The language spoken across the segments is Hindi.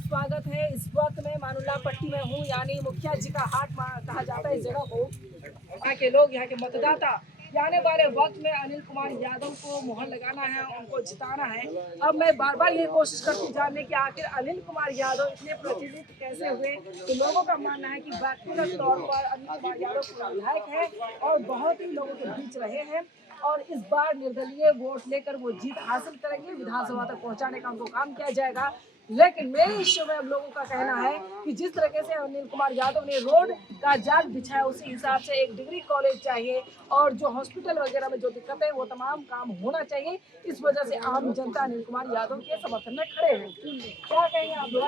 स्वागत है। इस वक्त मैं मानुल्ला पट्टी में हूँ, यानी मुखिया जी का हाट कहा जाता है इस जगह को। यहाँ के लोग, यहाँ के मतदाता आने वाले वक्त में अनिल कुमार यादव को मोहर लगाना है, उनको जिताना है। अब मैं बार बार ये कोशिश करती हूँ जानने की आखिर अनिल कुमार यादव इतने प्रचलित कैसे हुए। तो लोगों का मानना है कि व्यक्तिगत तौर पर अनिल कुमार यादव विधायक है और बहुत ही लोगों के बीच रहे हैं और इस बार निर्दलीय वोट लेकर वो जीत हासिल करेंगे। विधानसभा तक पहुंचाने का उनको काम किया जाएगा। लेकिन मेरे इश्यू में अब लोगों का कहना है कि जिस तरीके से अनिल कुमार यादव ने रोड का जाल बिछाया, उसी हिसाब से एक डिग्री कॉलेज चाहिए और जो हॉस्पिटल वगैरह में जो दिक्कत है वो तमाम काम होना चाहिए। इस वजह से आम जनता अनिल कुमार यादव के समर्थन में खड़े हैं। क्या कहेंगे आप लोग?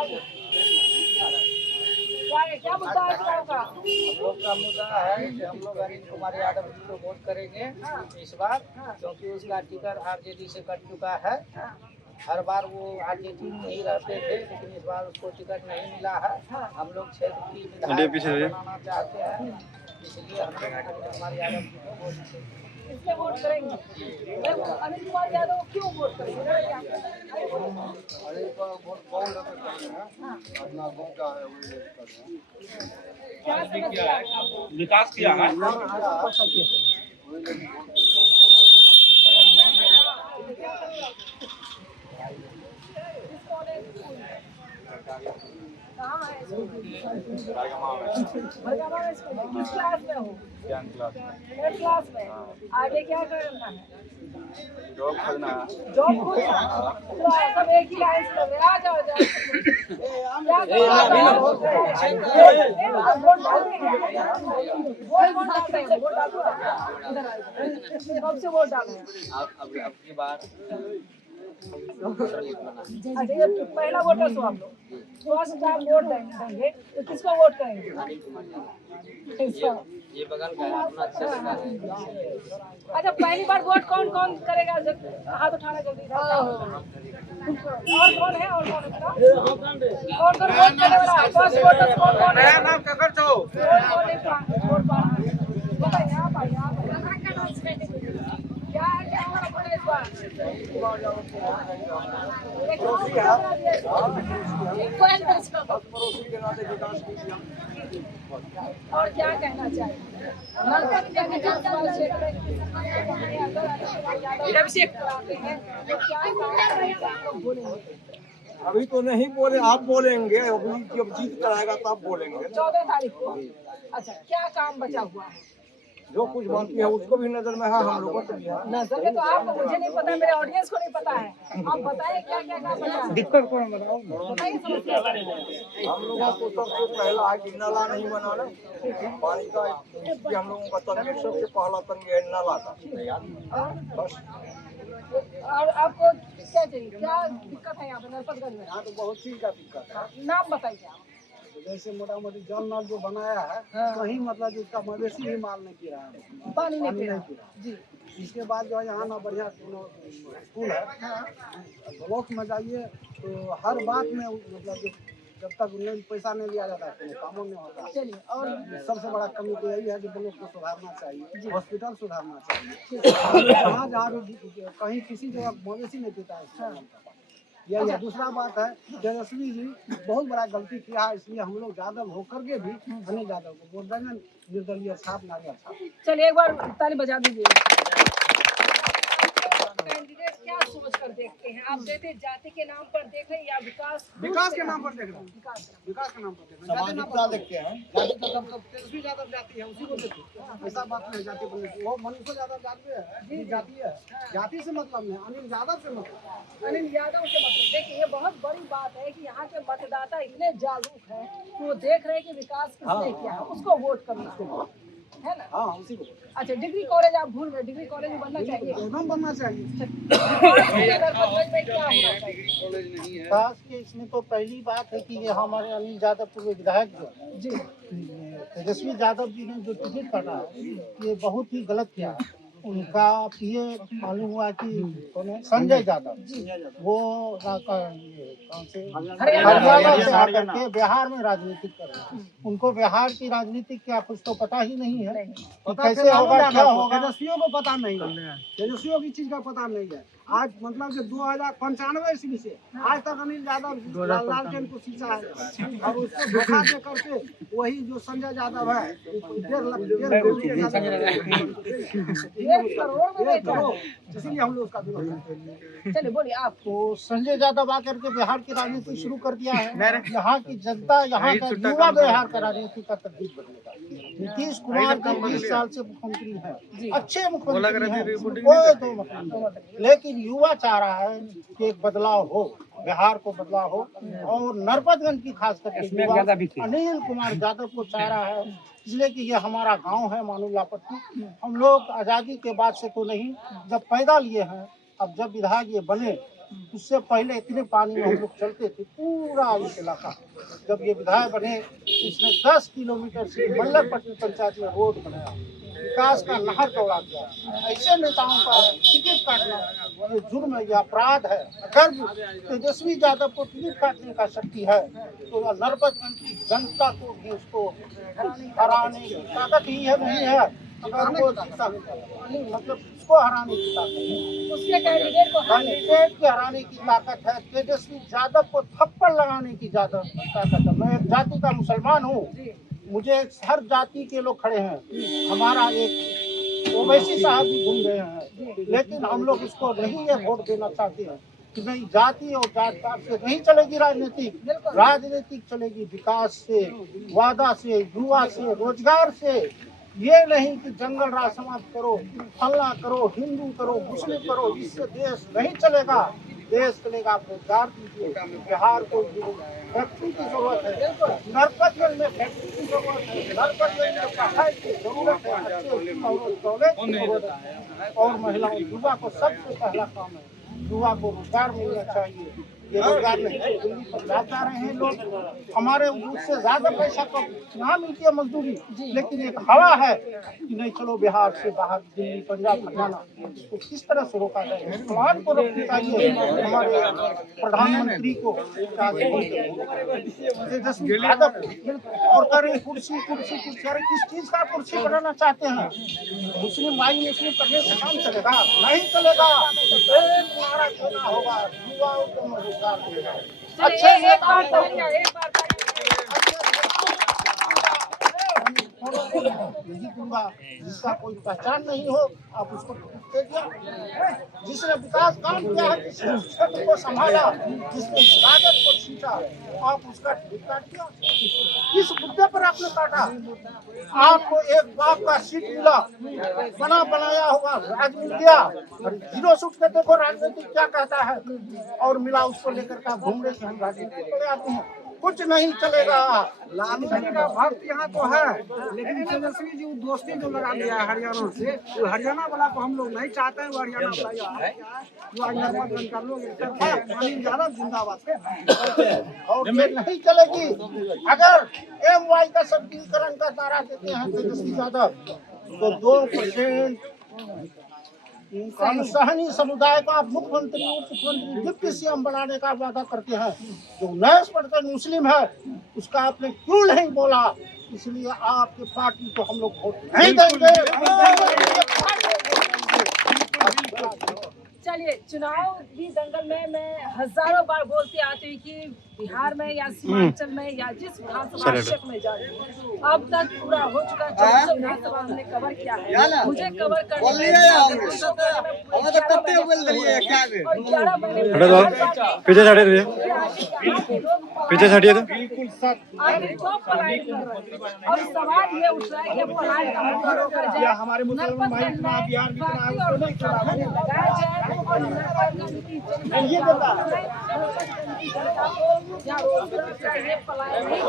क्या मुद्दा है आपका? हम लोग का मुद्दा है कि हम लोग अनिल कुमार यादव जी को वोट करेंगे इस बार, क्योंकि उसका टिकट आरजेडी से कट चुका है। हर बार वो आरजेडी में ही रहते थे, लेकिन इस बार उसको टिकट नहीं मिला है। हम लोग क्षेत्र की विधायक बनाना चाहते हैं, इसलिए हम लोग अनिल कुमार यादव जी को वोट देंगे। इसलिए वोट करेंगे। अनिल कुमार यादव क्यों वोट करेंगे? अनिल का वोट कौन लेकर करेंगे? अपना गाँव का है वही लेकर क्या विकास किया है। कहाँ है स्कूल? भरगामा में स्कूल। किस क्लास में हो? 8 क्लास में। आगे क्या करना है? जॉब खोजना है। जॉब खोजना। तो सब एक ही लाइन से लग रहे हैं। आ जाओ क्या वोट कब से वोट डाल रहे हैं? अब की बार अच्छा, ये पहला वोटर हो आप लोग। फर्स्ट आप वोट देंगे तो किसको वोट करेंगे? ये बगल का है, अपना अच्छा लगा है। अच्छा, पहली बार वोट कौन कौन करेगा? हाथ उठाना जल्दी था। और कौन है? और कौन है? कौन कौन वोट करने वाला है? फर्स्ट वोटर कौन कौन है? बताइए आप आइए। क्या है, क्या होगा बोले इस बार? और क्या कहना चाहिए? अभी तो नहीं बोले, आप बोलेंगे। अभी जब जीत कराएगा तब बोलेंगे। 14 तारीख को। अच्छा, क्या काम बचा हुआ है? जो कुछ बाकी है उसको भी नजर में है, हम लोगों को भी है। नजर में तो आपको, मुझे नहीं पता, मेरे ऑडियंस को नहीं पता है। आप बताइए क्या क्या काम बचा है? दिक्कत कौन बताओ? बताइए समस्या। हम लोगों को सबसे पहला है कि नाला नहीं बनाना पानी का। कि हम लोगों का तंगी सबसे पहला तंगी है नाला का। बस। और आपको क्या चाहिए? क्या दिक्कत है यहाँ पे नरपतगंज में? यहाँ तो बहुत चीज का दिक्कत है। नाम बताइए आप। जैसे मोटा मोटी जल नल जो बनाया है, वही मतलब उसका मवेशी भी माल नहीं पी रहा है, पानी नहीं पी रहा जी। इसके बाद जो है यहाँ ना बढ़िया स्कूल है। ब्लॉक में जाइए तो हर बात में मतलब जब तक नहीं पैसा नहीं लिया जाता तो कामों नहीं होता। चलिए, और सबसे बड़ा कमी तो यही है कि ब्लॉक को सुधारना चाहिए, हॉस्पिटल सुधारना चाहिए। जहाँ जहाँ भी कहीं किसी जगह मवेशी नहीं पीता है। यही है। दूसरा बात है, तेजस्वी जी बहुत बड़ा गलती किया है, इसलिए हम लोग यादव होकर के भी अनिल यादव को वोट देंगे। निर्दलीय छाप, नारियल छाप। चलिए एक बार ताली बजा दीजिए। कैंडिडेट क्या सोच कर देखते हैं? आप देते जाति के नाम पर देख रहे हैं या विकास के नाम पर देख रहे हैं? विकास के नाम पर देख रहे हैं। सामाजिकता देखते हैं। जाति तो सब तेजस्वी यादव जाति है, उसी को देखते हैं। ऐसा बात नहीं जाति बोलने की। वो मनुष्य यादव जाति है, जाति है। जाति से मतलब नहीं, अनिल यादव से मतलब। अनिल यादव से मतलब। देखिए, ये बहुत बड़ी बात है कि यहाँ के मतदाता इतने जागरूक हैं कि वो देख रहे हैं कि विकास किसने किया है, उसको वोट करना है ना? हाँ, उसी को। अच्छा, डिग्री कॉलेज आप भूल गए। डिग्री कॉलेज बनना चाहिए। एकदम बनना चाहिए। खास के इसमें तो पहली बात है कि ये हमारे अनिल यादव पूर्व विधायक जो है जी, तेजस्वी यादव जी ने जो टिकट काटा है ये बहुत ही गलत किया है। उनका पीए मालूम हुआ कि संजय यादव वो कौन से हरियाणा से आकर के बिहार में राजनीति कर रहे हैं। उनको बिहार की राजनीति क्या कुछ तो पता ही नहीं है कि कैसे होगा क्या होगा। तेजस्वियों को पता नहीं है, तेजस्वियों की चीज का पता नहीं है। आज मतलब कि 2095 ईस्वी से आज तक अनिल यादव लालटेन को सींचा है और उसको धोखा दे करके वही जो संजय यादव है 1.5 करोड़ इसीलिए हम लोग उसका विरोध करते हैं। चलिए बोलिए आप। तो संजय यादव आकर के बिहार की राजनीति शुरू कर दिया है। यहाँ की जनता, यहाँ का युवा बिहार का राजनीति का तकदीर बदलेगा। नीतीश कुमार जी 20 साल से मुख्यमंत्री हैं, अच्छे मुख्यमंत्री हैं, कोई दो मतलब, लेकिन युवा चाह रहा है कि एक बदलाव हो, बिहार को बदलाव हो। और नरपतगंज की खास करके युवा अनिल कुमार यादव को चाह रहा है, इसलिए कि ये हमारा गांव है मानुल्ला पट्टी। हम लोग आज़ादी के बाद से तो नहीं, जब पैदा लिए हैं, अब जब विधायक ये बने उससे पहले इतने पानी में हम लोग चलते थे पूरा इस इलाका। जब ये विधायक बने इसने 10 किलोमीटर से मल्लरपट्टी पंचायत में रोड बनाया, विकास का नहर दौड़ा दिया। ऐसे नेताओं का टिकट काटना ये जुर्म है, ये अपराध है। अगर तेजस्वी यादव को टिकट काटने का शक्ति है तो नरपतगंज की जनता को भी उसको हराने की ताकत ही है, नहीं है। अगर वो मतलब उसको हराने की ताकत है, उसके कैंडिडेट को कैंडिडेट के हराने की ताकत है। तेजस्वी यादव को थप्पड़ लगाने की ताकत है। मैं एक जाति का मुसलमान हूँ, मुझे हर जाति के लोग खड़े हैं। हमारा एक ओवैसी साहब भी घूम गए हैं, लेकिन हम लोग उसको नहीं ये वोट देना चाहते हैं कि नहीं, जाति और जात पात से नहीं चलेगी राजनीतिक चलेगी विकास से, वादा से, युवा से, रोजगार से। ये नहीं कि जंगल राज समाप्त करो, फल्ला करो, हिंदू करो, मुस्लिम करो, इससे देश नहीं चलेगा। देश चलेगा, रोजगार दीजिए। बिहार को फैक्ट्री की जरूरत है, नरपतगंज में फैक्ट्री की जरूरत है, नरपतगंज में पढ़ाई की जरूरत है, और महिलाओं युवा को सबसे पहला काम है युवा को रोजगार मिलना चाहिए। ये रोजगार नहीं, दिल्ली पर जा रहे हैं लोग, हमारे उससे ज्यादा पैसा तो यहाँ मिलती है मजदूरी, लेकिन एक हवा है कि नहीं चलो बिहार से बाहर दिल्ली, पंजाब, हरियाणा, इसको किस तरह से रोका जाए। सवाल को रोकना चाहिए हमारे प्रधानमंत्री को, तेजस्वी यादव और करें कुर्सी। अरे किस चीज का कुर्सी बनाना चाहते हैं? मुस्लिम भाई मुस्लिम करने से काम चलेगा? नहीं चलेगा। एक नारा देना होगा, युवाओं को रोजगार देगा। अच्छे एक बार यही दूंगा, जिसका कोई पहचान नहीं हो आप उसको दे दिया। जिसने विकास काम किया है, जिसने क्षेत्र को संभाला, जिसने राजद को छींटा, आप उसका टिकट काट दिया। किस मुद्दे पर आपने काटा? आपको एक बाप का सीट मिला, बनाया होगा, राज मिल गया। जीरो सूट के देखो राजनीति क्या कहता है, और मिला उसको लेकर के घूम रहे हम राजनीति चले आते हैं। कुछ नहीं चलेगा। लालटेन का भक्त यहाँ तो है, लेकिन तेजस्वी जी दोस्ती जो लगा लिया है हरियाणा से, वो हरियाणा वाला को हम लोग नहीं चाहते हैं। वो हरियाणा वाला जो आज नरपतगंज का लोग अनिल यादव जिंदाबाद और ये नहीं चलेगी। अगर MY का सबकीकरण का नारा देते हैं तेजस्वी यादव, तो 2% सहनी समुदाय का मुख्यमंत्री, उप मुख्यमंत्री, डिप्टी CM बनाने का वादा करते हैं। जो 19% मुस्लिम है उसका आपने क्यों नहीं बोला? इसलिए आपके पार्टी को हम लोग वोट नहीं देंगे। चलिए, चुनाव भी दंगल में मैं हजारों बार बोलती आती हूँ कि बिहार में या सीमांचल में या जिस विधानसभा क्षेत्र में जाए, अब तक पूरा हो चुका 24 विधानसभा हमने कवर किया है। मुझे कवर करने में पीछे हटे थे, पीछे हटिए तो बिल्कुल पलायन कर रहे हैं। अब सवाल ये उठ रहा है कि पलायन का मुद्दा कर जाए, हमारे मुसलमान भाई बिहार में लगाया जाए और ये चाहिए पलायन नहीं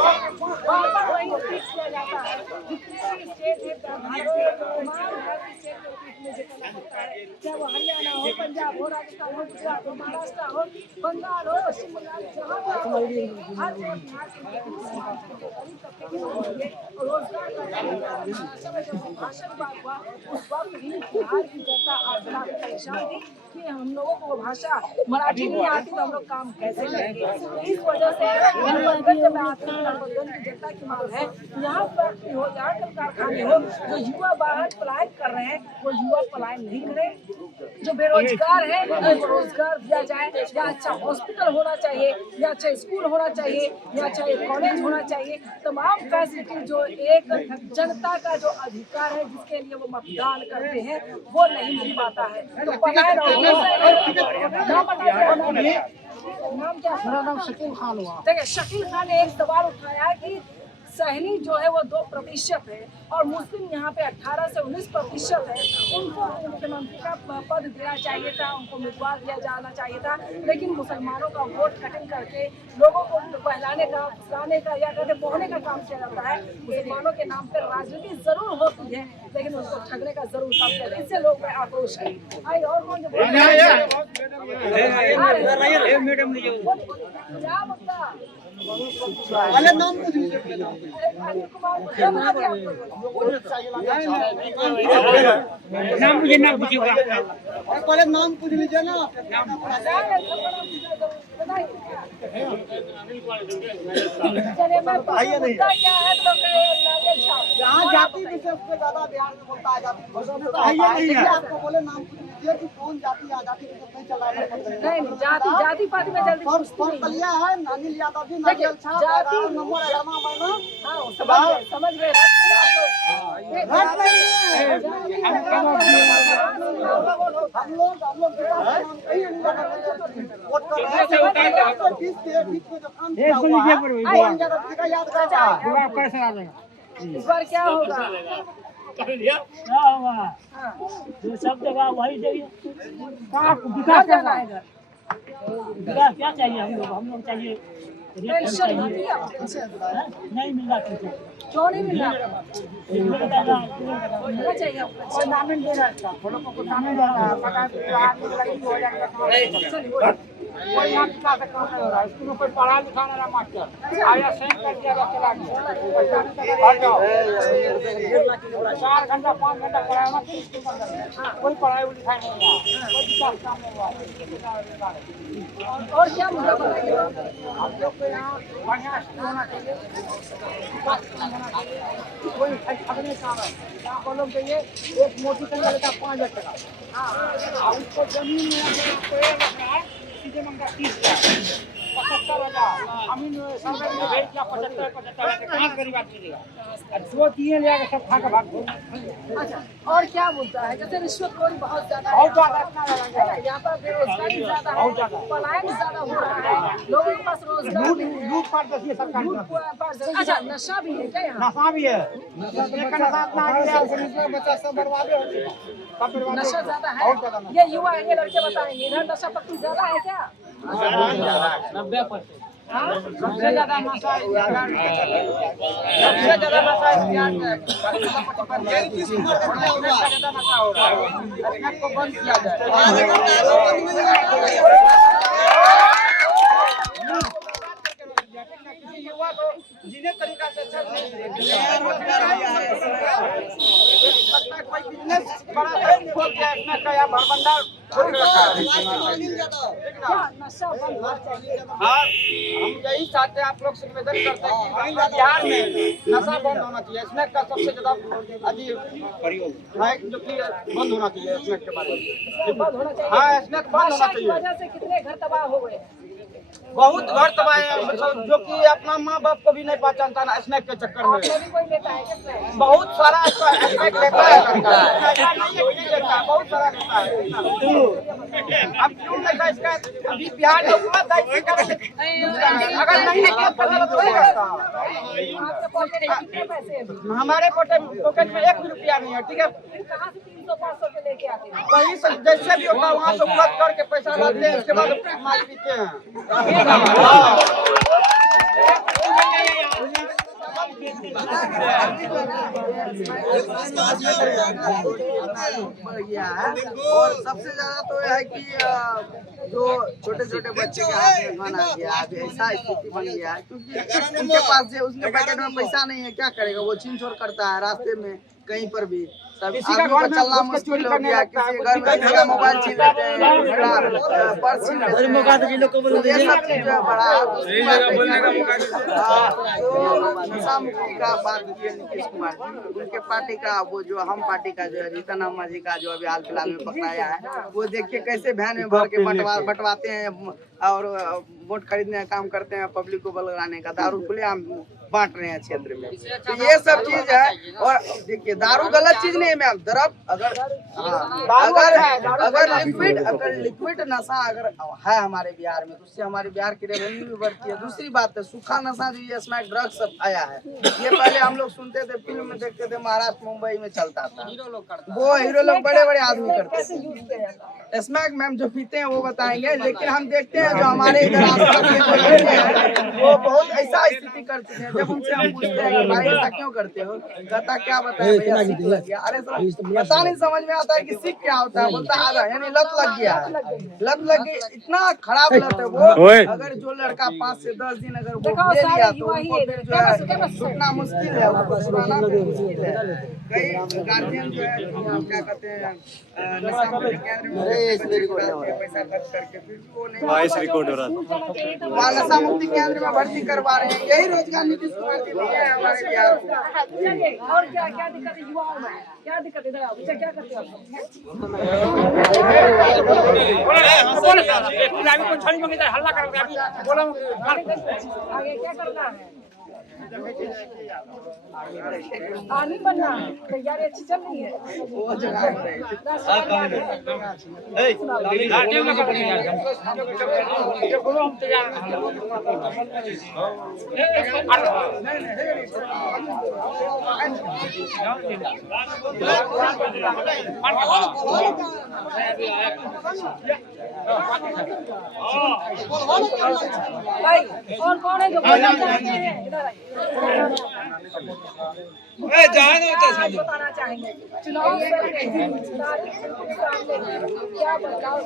वहीं फिक्स किया जाता है। जितने भी स्टेट है, चाहे वो हरियाणा हो, पंजाब हो, राजस्थान हो, गुजरात हो, महाराष्ट्र हो, बंगाल हो, पश्चिम बंगाल, जहाँ रोजगार भाषण हुआ उस वक्त भी बिहार की जनता आंदोलन में परेशान थी कि हम लोगों को वो भाषा मराठी नहीं आती तो हम लोग काम कैसे करेंगे। इस वजह से नरपतगंज में आती है, नरपतगंज की जनता की मांग है यहाँ फैक्ट्री हो, यहाँ कल कारखाने हो, जो युवा बाहर पलायन कर रहे हैं वो युवा पलायन नहीं करें, जो बेरोजगार है उनको रोजगार दिया जाए, या अच्छा हॉस्पिटल होना चाहिए, या अच्छा स्कूल होना चाहिए, या अच्छा कॉलेज होना चाहिए। तमाम फैसिलिटी जो एक जनता का जो अधिकार है जिसके लिए वो मतदान करते हैं वो नहीं मिल पाता है। तो पलायन और नाम क्या? मेरा नाम शकील खान हुआ। देखिए शकील खान ने एक सवाल उठाया कि सहनी जो है वो 2% है और मुस्लिम यहाँ पे 18 से 19% है, उनको मुख्यमंत्री का पद देना चाहिए था, उनको उम्मीदवार दिया जाना चाहिए था, लेकिन मुसलमानों का वोट कटिंग करके लोगों को बहलाने का, फुसलाने का या कहते बोहने का काम किया जाता है। मुसलमानों के नाम पर राजनीति जरूर होती है लेकिन उसको ठगने का जरूर काम किया, इससे लोग में आक्रोश है। आई और कौन क्या मुद्दा नाम मुझे ना पूछिएगा, पहले नाम पूछ लीजिए ना। यहाँ जाति विशेष पे ज्यादा ध्यान में बोलता है, जाति आपको बोले नाम पूछ लीजिए कि कौन जाति या जाति विशेष नहीं चला रहा है। नहीं जाति पाति में जल्दी कौन बलिया है अनिल यादव जी, नारियल छाप नंबर जमा मरना समझ गए। हम लोग वोट कर रहे हैं। इस बार क्या होगा? जो सब जगह वही चाहिए। विकास जाना है घर। विकास क्या चाहिए हम लोग चाहिए पेंशन नहीं मिला पेंशन। क्यों नहीं मिल रहा? मिलना चाहिए आपको। कोई नाम लिखा सकता है, स्कूल कोई पढ़ा लिखा ना मास्टर आया सेंड कर दिया चला गया। 4 घंटा 5 घंटा पढ़ाया कोई पढ़ाई लिखाई नहीं हुआ, कोई विकास काम नहीं हुआ। और क्या मुद्दा बताइए? हम लोग को यहाँ बढ़िया स्कूल होना चाहिए, कोई ठगने का यहाँ को लोग चाहिए। एक मोटी कंगा लेता 5,000 टका, उसको जमीन में सीधे मंगा 30,000 75,000 अमीन सर्वे में भेज दिया 75,000 कहाँ गरीब आदमी देगा? दो दिए ले आके सब खा के भाग गए। अच्छा और क्या मुद्दा है? जैसे रिश्वतखोरी बहुत ज्यादा है, बहुत ज्यादा इतना यहाँ पर बेरोजगारी ज्यादा है, पलायन ज्यादा हो रहा है, लोगों के पास रोजगार नहीं है। लूट पाट दसी है सरकार। अच्छा नशा भी है क्या यहाँ? नशा भी है, बच्चा सब बर्बाद हो गया। नशा ज्यादा है। ये युवा ये लड़के बताएंगे इधर नशा पत्ती ज्यादा है क्या? 90%। सबसे ज्यादा नशा है बिहार में, सबसे ज्यादा नशा है बिहार में। ज्यादा नशा हो रहा है, इसको बंद किया जाए। युवा को जिन्हें तरीका से अच्छा नहीं कोई बिजनेस बड़ा खोल के इसमें क्या भरभंडार खोल रखा है। नशा बंद होना चाहिए। हाँ, हम यही चाहते हैं, आप लोग से निवेदन करते हैं कि बिहार में नशा बंद होना चाहिए। स्नैक का सबसे ज्यादा अभी है जो कि बंद होना चाहिए स्नैक के बारे में। बंद होना चाहिए। हाँ स्नैक बंद होना नशा की चाहिए। वजह से कितने घर तबाह हो गए? बहुत घर तबाह है, मतलब जो कि अपना माँ बाप को भी नहीं पहचानता ना स्नैक के चक्कर में। आपने भी कोई लेता है क्या स्नैक? बहुत सारा स्नैक लेता है लड़का, ऐसा नहीं है कि नहीं लेता है, बहुत सारा लेता है। अब क्यों लेता है इसका? अभी बिहार में उपलब्ध है, अगर नहीं है तो नहीं करता। आपके पॉकेट में कितने पैसे हैं? हमारे पॉकेट में 1 भी रुपया नहीं है, ठीक है। कहाँ से 300-500 के लेके आते हैं? वहीं से जैसे भी होता है वहाँ से उपलब्ध करके पैसा लाते हैं, उसके बाद माल पीते हैं। बढ़ गया है और सबसे ज्यादा तो यह है कि जो छोटे छोटे बच्चे के हाथ में खाना दिया है, अभी ऐसा स्थिति बन गया है क्योंकि उनके पास जो उसके पैकेट में पैसा नहीं है, क्या करेगा वो छीन छोड़ करता है रास्ते में कहीं पर भी। सब आदमी को चलना मुश्किल हो गया, किसी के घर में किसी का मोबाइल छीन लेते हैं, दूसरा पर्स छीन लेते हैं, तो ये सब चीज जो है बड़ा तो नशा मुक्ति का बात किए नीतीश कुमार जी, उनके पार्टी का वो जो हम पार्टी का जो है जीतन अम्मा जी का जो अभी हाल फिलहाल में पकड़ाया है, वो देखिए कैसे वैन में भर के बंटवाते हैं और वोट खरीदने का काम करते हैं, पब्लिक को बलगाने का, दारू खुलेआम बांट रहे हैं क्षेत्र में। तो ये सब चीज है। और देखिए दारू गलत चीज नहीं है मैम, दरअब अगर लिक्विड नशा अगर है हमारे बिहार में तो उससे हमारे बिहार की रेवेन्यू भी बढ़ती है। दूसरी बात है सूखा नशा जो ये स्मैक ड्रग्स सब आया है, ये पहले हम लोग सुनते थे, फिल्म में देखते थे, महाराष्ट्र मुंबई में चलता था, वो हीरो लोग बड़े बड़े आदमी करते थे। स्मैक मैम जो पीते हैं वो बताएंगे, लेकिन हम देखते हैं जो हमारे इधर आसपास के जो लड़के हैं वो बहुत ऐसा स्थिति कर चुके हैं। जब उनसे हम पूछते हैं कि भाई ऐसा क्यों करते हो, कहता क्या बताए भैया सीख लग गया। अरे पता नहीं समझ में आता है कि सीख क्या होता है, बोलता आधा यानी लत लग गया है, लत लग गई, इतना खराब लत है वो। अगर जो लड़का 5 से 10 दिन अगर वो ले लिया तो उनको फिर जो है छूटना मुश्किल है, उनको छुड़ाना मुश्किल है। कई गार्जियन जो है क्या कहते हैं नशा मुक्ति केंद्र में पैसा खर्च करके फिर वो नहीं वहाँ नशा मुक्ति केंद्र में भर्ती करवा रहे हैं। यही रोजगार नीतीश कुमार के लिए है हमारे बिहार को। और क्या क्या दिक्कत है युवाओं में, क्या दिक्कत है इधर क्या करते हो आगे क्या करना है? आर्मी बनना है, तैयारी अच्छी चल रही है। वो जगह भाई और कौन है जो बोलना चाहते हैं? इधर आइए। बताना चाहेंगे चुनाव से क्या बदलाव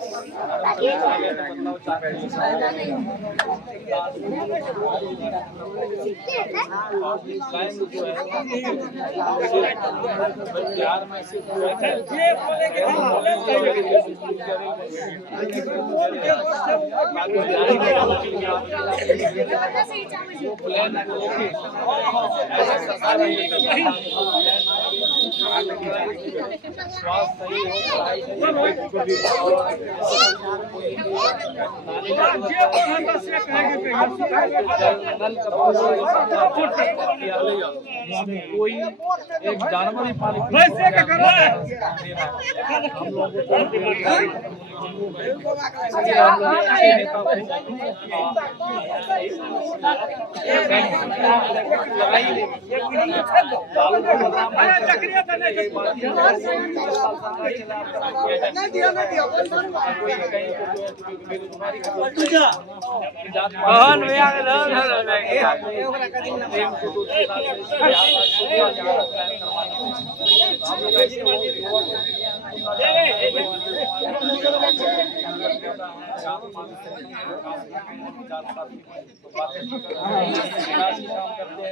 कोई एक जानवर ही पानी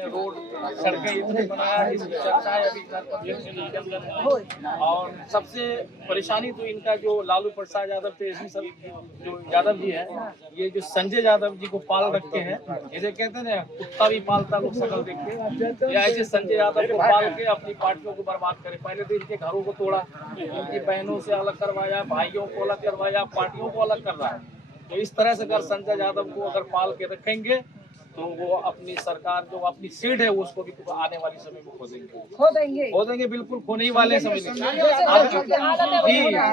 रोड सड़कें इतने बनाया है, इसकी चर्चा है अभी और सबसे परेशानी तो इनका जो लालू प्रसाद यादव तेजस्वी सर जो यादव जी है, ये जो संजय यादव जी को पाल रखे हैं, जैसे कहते हैं ना कुत्ता भी पालता लोग शकल देख के, या ऐसे संजय यादव को पाल के अपनी पार्टियों को बर्बाद करे। पहले तो इनके घरों को तोड़ा, इनकी बहनों से अलग करवाया, भाइयों को अलग करवाया, पार्टियों को अलग कर रहा है। तो इस तरह से अगर संजय यादव को अगर पाल के रखेंगे तो वो अपनी सरकार जो अपनी सीट है उसको भी आने वाले समय में खो देंगे बिल्कुल खोने ही वाले समय में।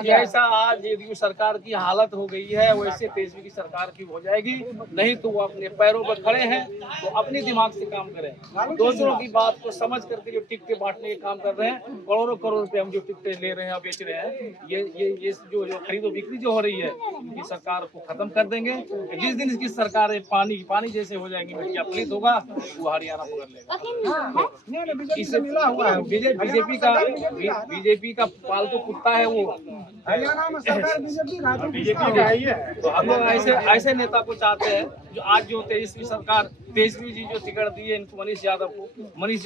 जैसा आज जेडीयू सरकार की हालत हो गई है वैसे तेजस्वी की सरकार की हो जाएगी। नहीं तो वो अपने पैरों पर खड़े हैं तो अपने दिमाग से काम करें, दूसरों की बात को समझ करके जो टिकटें बांटने के काम कर रहे हैं, करोड़ों करोड़ रुपए हम जो टिकटें ले रहे हैं और बेच रहे हैं, ये जो खरीदो बिक्री जो हो रही है इनकी सरकार को खत्म कर देंगे। जिस दिन इसकी सरकार पानी जैसे हो जाएंगे की मीडिया प्लीत होगा वो हरियाणा पकड़ लेगा। इससे मिला हुआ है। बीजेपी का पालतू कुत्ता है वो। हरियाणा में सरकार बीजेपी का ही है। तो हम लोग ऐसे नेता को चाहते हैं जो आज जो तेजस्वी जी जो टिकट दिए इनको मनीष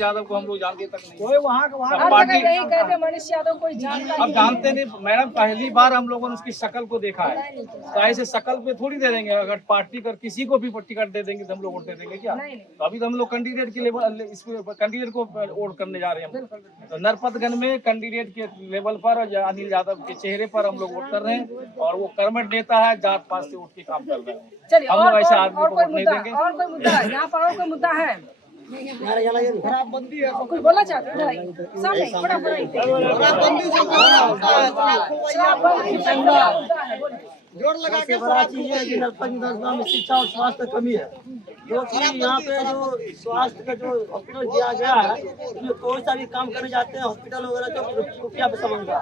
यादव को हम लोग जानते तक नहीं। कोई वहाँ हर पार्टी जगह यही कहते मनीष यादव कोई जानता अब जानते नहीं मैडम, पहली बार हम लोगों ने उसकी शक्ल को देखा है, तो ऐसे शक्ल पे थोड़ी दे देंगे। अगर पार्टी कर किसी को भी टिकट दे देंगे तो हम लोग वोट दे देंगे क्या? तो अभी तो हम लोग कैंडिडेट के लेवल कैंडिडेट को वोट करने जा रहे हैं। तो नरपतगंज में कैंडिडेट के लेवल पर अनिल यादव के चेहरे पर हम लोग वोट कर रहे हैं, और वो कर्मठ नेता है, जात पात से उठ के काम कर रहे हैं। चलिए हम लोग ऐसे आदमी को वोट नहीं देंगे। और कोई मुद्दा है यहाँ पर? और कोई मुद्दा है? कुछ बोलना चाहते हैं? सामने बड़ा जोड़ लगा के बड़ा चीज है कि नरपतगंज में शिक्षा और स्वास्थ्य कमी है। जो कि यहाँ पे जो स्वास्थ्य का जो हॉस्पिटल दिया गया है उसमें कोई सा भी काम करने जाते हैं हॉस्पिटल वगैरह जो रुपया पे संबंध है,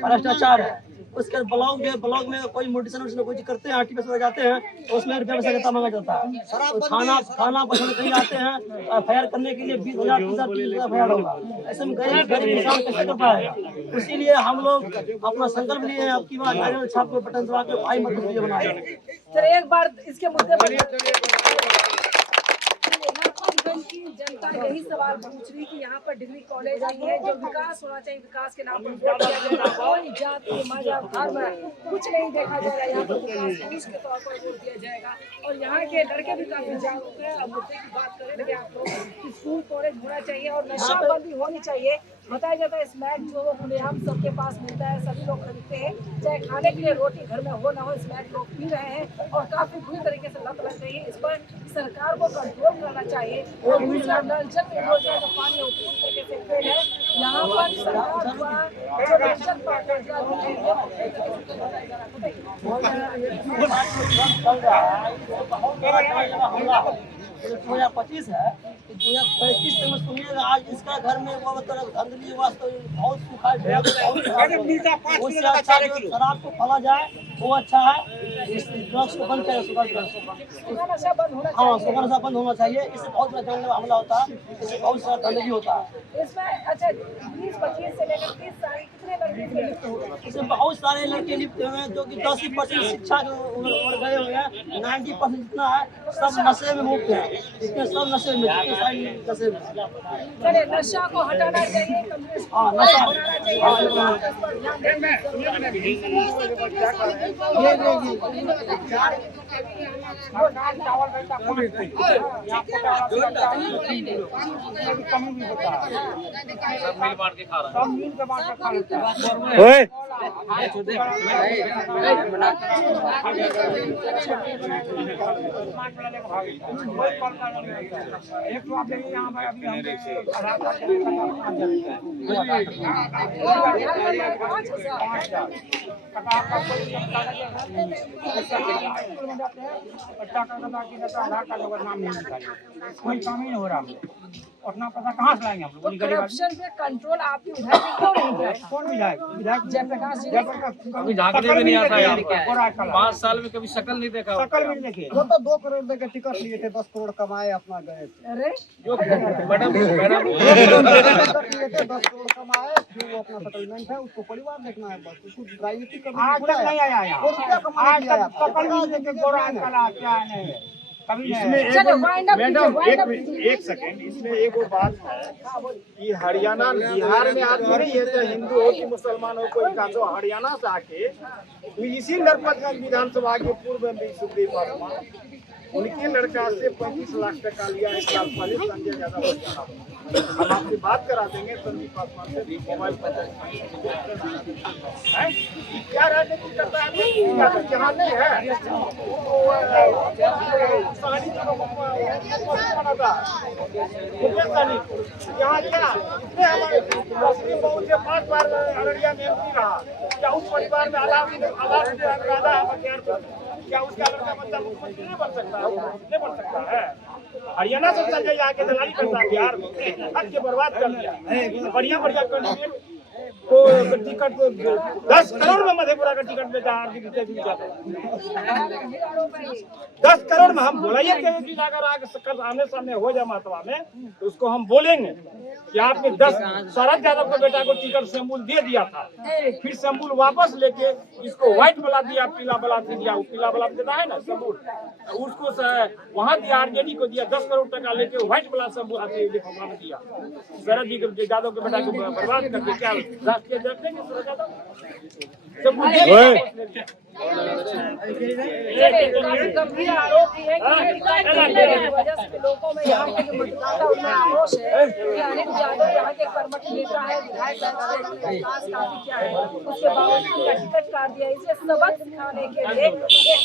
भ्रष्टाचार है। उसके ब्लॉक में कोई मोटिवेशन कोई करते हैं, आरटी पे जाते हैं तो उसमें रुपया पैसा कितना मांगा जाता है। तो थाना पसंद कहीं जाते हैं एफआईआर करने के लिए 20,000 30,000 एफआईआर होगा। ऐसे में गरीब इंसान कैसे कर पाएगा? इसीलिए हम लोग अपना संकल्प लिए हैं अब की बार नारियल छाप को बटन दबा के भाई मत दीजिए बनाए। चलिए एक बार इसके मुद्दे पर नरपतगंज की जनता यही सवाल पूछ रही कि यहाँ पर डिग्री कॉलेज आई है, जो विकास होना चाहिए विकास के नाम पर वोट दिया जाएगा। कोई जाति मजहब धर्म कुछ नहीं देखा जाएगा, यहाँ पर विकास के तौर पर वोट दिया जाएगा। और यहाँ के लड़के भी काफी जागरूक है। अब मुद्दे की बात करें कि आप लोग स्कूल कॉलेज होना चाहिए और नशाबंदी होनी चाहिए। बताया जाता है स्मैक जो है खुलेआम सबके पास मिलता है, सभी लोग खरीदते हैं, चाहे खाने के लिए रोटी घर में हो ना हो, स्मैक लोग पी रहे हैं और काफी बुरी तरीके से लत लग रही है। इस पर सरकार को कंट्रोल करना चाहिए। और दूसरा नल जल योजना जो पानी है पूरी तरीके से फेल है। यहाँ पर सरकार द्वारा जो राशन दो 2025 है, 2035 में सुनिएगा आज इसका घर में वो तरफ धंधली वास्तव बहुत सूखा है। उससे अच्छा जो शराब को फला जाए वो अच्छा है। इस ड्रग्स को बंद करें, सुपर ड्रग्स हाँ सुपर नशा बंद होना चाहिए। इससे बहुत बड़ा जानलेवा हमला होता है, इससे बहुत सारा धंधली होता है। इसमें अच्छा 20-25 से लेकर 30 साल कितने लड़के लिप्त हो गए? इसमें बहुत सारे लड़के लिप्त हुए हैं जो कि 10% शिक्षा उम्र गए हुए हैं। 90% जितना है सब नशे में मुक्त है। इसमें सब नशे में नशे में चलिए नशा को हटाना चाहिए, हाँ नशा मिल बांट के खा रहा है। ओए कोई काम ही नहीं हो रहा। उतना पैसा कहाँ से लाएंगे हम लोग? करप्शन पे कंट्रोल आपकी विधायक क्यों नहीं किया? कौन विधायक? जयप्रकाश जी कभी झांकने भी नहीं आता यहाँ पर। 5 साल में कभी शक्ल नहीं देखा। शकल भी नहीं देखी। वो तो 2 करोड़ देकर टिकट लिए थे, 10 करोड़ कमाए अपना गए थे। अरे जो मैडम 10 करोड़ कमाए, फिर वो अपना सेटलमेंट है, उसको परिवार देखना है बस, उसको राजनीति करना आज तक नहीं आया यहाँ। आज तक शकल भी देके गोरा कला क्या नहीं है कभी नहीं। चलो वाइंड अप मैडम एक सेकंड, इसमें एक वो बात है कि हरियाणा बिहार में आदमी नहीं है, तो हिंदू हो कि मुसलमान हो कोई का, तो हरियाणा से आके तो इसी नरपतगंज विधानसभा के पूर्व में सुखदेव पासवान उनके लड़का से 35 लाख टका लिया 1 साल पहले संजय यादव। हम आपसे बात करा देंगे संजय पासवान से भी मोबाइल पर क्या राजनीति करता है जहाँ नहीं है यहाँ क्या इतने हमारे मुस्लिम बहुत से 5 बार अररिया में एमपी रहा, क्या उस परिवार में क्या उसका लड़का बच्चा मुख्यमंत्री नहीं बन सकता है? नहीं बन सकता है। हरियाणा से संजय यहाँ के दलाली करता है, बिहार में हक के बर्बाद कर दिया। बढ़िया कैंडिडेट को टिकट 10 करोड़ में मधेपुरा का टिकट बेचा आरजेडी तेजस्वी यादव। 10 करोड़ में हम बोलाइए तेजस्वी अगर आगे आमने सामने हो जाए महासभा में तो उसको हम बोलेंगे कि आपने 10 शरद यादव के बेटा को टिकट सिंबल दे दिया था, फिर सिंबल वापस लेके इसको व्हाइट बला दिया, पीला बला दिया, पीला बला देता है ना सिंबल, उसको वहां दिया, आरजेडी को दिया, 10 करोड़ टका लेके व्हाइट बला सिंबल दिया। शरद जी के यादव के बेटा को बर्बाद करके क्या राष्ट्रीय रखेंगे शरद यादव? काफी गंभीर आरोप है कि वजह से लोगों में यहाँ के जो मतदाता उनमें आक्रोश है कि अनिल यादव यहाँ के कर्मठ नेता है, विधायक विकास काफी क्या है, उसके बावजूद उनका टिकट काट दिया। इसे सबक सिखाने के लिए एक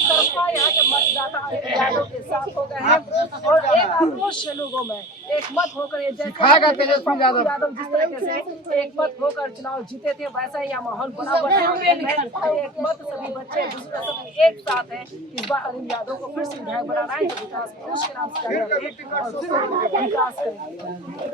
तरफा यहाँ के मतदाता अनिल यादव के साथ हो गए हैं और एक आक्रोश है लोगों में, एक मत होकर तेजस्वी यादव जिस तरीके से एक मत होकर चुनाव जीते थे वैसा ही माहौल बना हुआ है। एक मत सभी बच्चे दूसरे सभी एक साथ हैं। इस बार अनिल यादव को फिर से विधायक बनाना है, विकास पुरुष के नाम से विकास करेंगे।